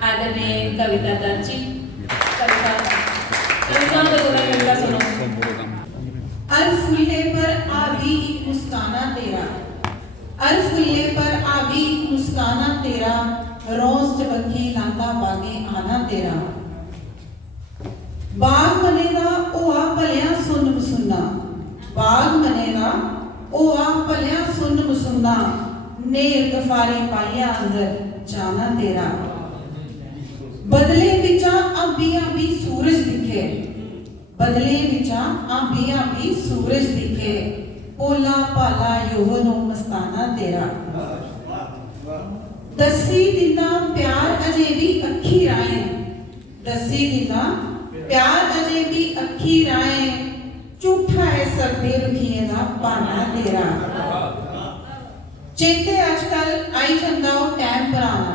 आदरणीय कविता दर्जी कविता कविता तो तुम्हें कविता सुनो। अर फुल्ले पर आ भी एक मुस्काना तेरा, अर फुल्ले पर आ भी एक मुस्काना तेरा, रोज चबक्खी लांदा बागे आना तेरा। बाग मनेगा ओ आ भलिया सुन मसुन्ना, बाग मनेगा ओ आ भलिया सुन मसुन्ना, नेर कफारी पाइया अंदर जाना तेरा। बदले विचा आबी आबी सूरज दिखे, बदले विचा आबी आबी सूरज दिखे, पोला पाला यौवनो मस्ताना तेरा। दसी दिना प्यार अजे भी अखी राए, दसी दिना प्यार अजे भी अखी राए, झूठा है सब बेरुखिए दा बहाना तेरा। चेते अजकल आई जंदा ओ टाइम पुराना,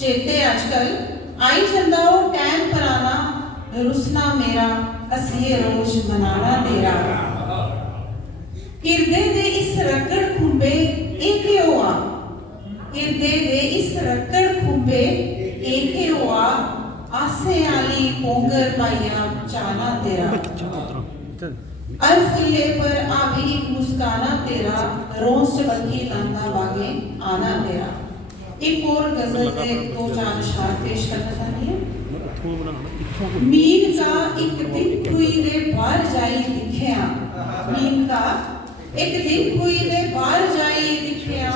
चेते अजकल आई जंदा ओ टाइम पुराना, रुसना मेरा असीए रोज मनाना तेरा। किरदे दे इस रकड़ खुंबे एके हुआ, किरदे दे इस रकड़ खुंबे एके हुआ, आसे आली पोंगर पाइया चाना तेरा। अर फुल्ले पर आभी एक मुस्काना तेरा, रोज चबक्खी लांदा बागे आना तेरा। एक और गजल के दो चार अशआर पेश करना चाहती हूँ। मीन का एक दिन खुई दे बाहर जाई दिखिया, मीन का एक दिन खुई दे बाहर जाई दिखिया,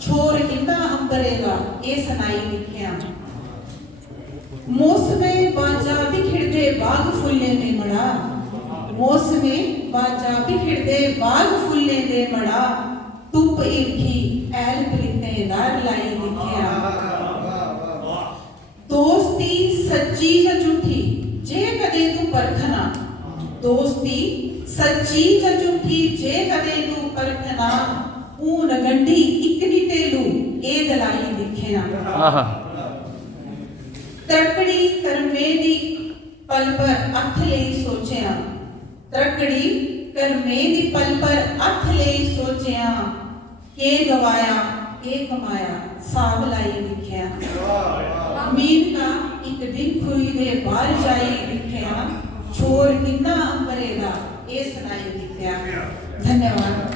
छोर किन्ना अंबरेगा ए सनाई दिखिया। मौसमे बाजा बिखिड़दे बाग फुल्ले ने मड़ा, मौसमे बाजा बिखिड़दे बाग फुल्ले दे मड़ा, धुप इरखी ऐल प्रीते दर लाई दिखिया। दोस्ती सच्ची या झूठी जे कदे तू परखना, दोस्ती सच्ची या झूठी जे कदे तू परखना, ऊन गंढी इकनी तेलू ए दलाई दिखिया। तरकड़ी करमे दी पल पर अथ लई सोचिया, तरकड़ी करमे दी पल पर अथ लई सोचिया, के गवाया के कमाया साब लाई दिखिया। मीन का एक दिन खुई दे बाहर जाई दिखिया, छोर किन्ना अंबरे दा ए सनाई दिखिया। धन्यवाद।